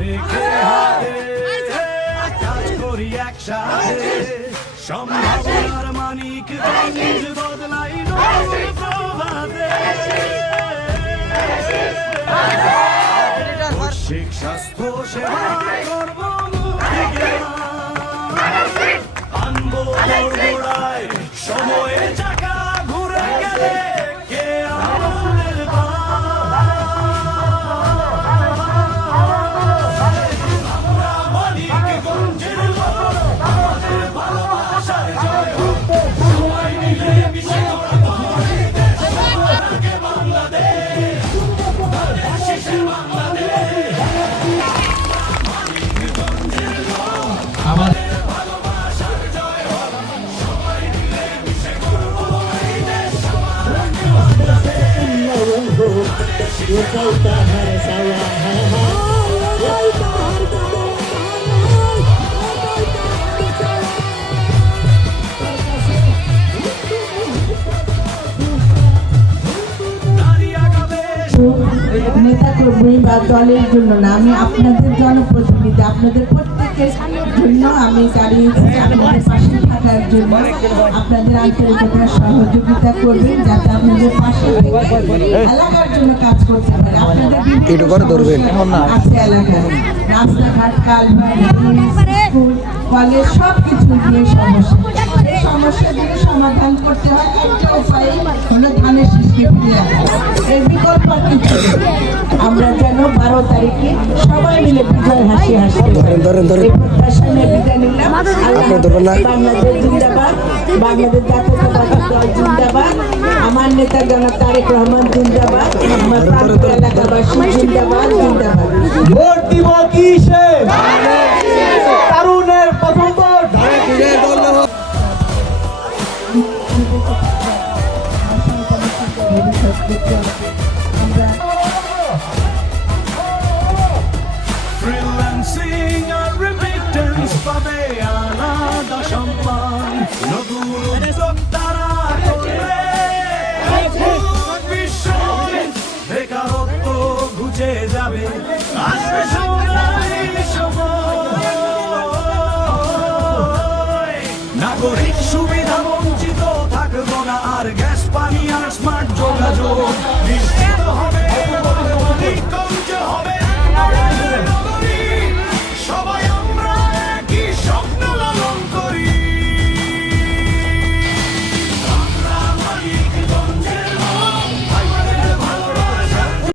রেখে হাতে কাজ করি একসাথে সম্ভাবনার মানিক নিজ বদলাই প্রভাতে শিখ স্বাস্থ্য সেবা করব মুখে আনব সময়ে আগাবে নেতা কর্মী বা দলের জন্য না, আমি আপনাদের জনপ্রতিনিধি, আপনাদের প্রত্যেকের জন্য আমি দাঁড়িয়ে জন্য আপনাদের আন্তরিকতার সহযোগিতা করবেন যাতে আপনাদের পাশে এলাকার জন্য কাজ করতে পারে। আপনাদের আছে এলাকায়। রাস্তাঘাট কালভার্ট স্কুল কলেজ সব কিছু নিয়ে সমস্যা। সমস্যাগুলো সমাধান করতে হয়। একটা উপায় হলো ধানের শীষকে ফিরিয়ে এর বিকল্প কিছু আমরা যেন বারো তারিখে সবাই মিলে বিজয় হাসি হাসি এই প্রত্যাশা নিয়ে বিদায় নিলাম। আল্লাহ হাফেজ। বাংলাদেশ জিন্দাবাদ। বাংলাদেশ জাতীয়তাবাদী দল জিন্দাবাদ। আমার নেতা জনাব তারেক রহমান জিন্দাবাদ। আমার এলাকাবাসী জিন্দাবাদ জিন্দাবাদ। ভোট দিব কিসে? তারুণের প্রথম ভোট। ফ্রিল্যান্সিং পাবে আলাদা সম্মান। নতুন উদ্যোগ তারা করবে। বেকারত্ব ঘুচে যাবে। আসবে নাগরিক সুবিধা বঞ্চিত থাকব না। আর গ্যাস, পানি আর স্মার্ট যোগাযোগ।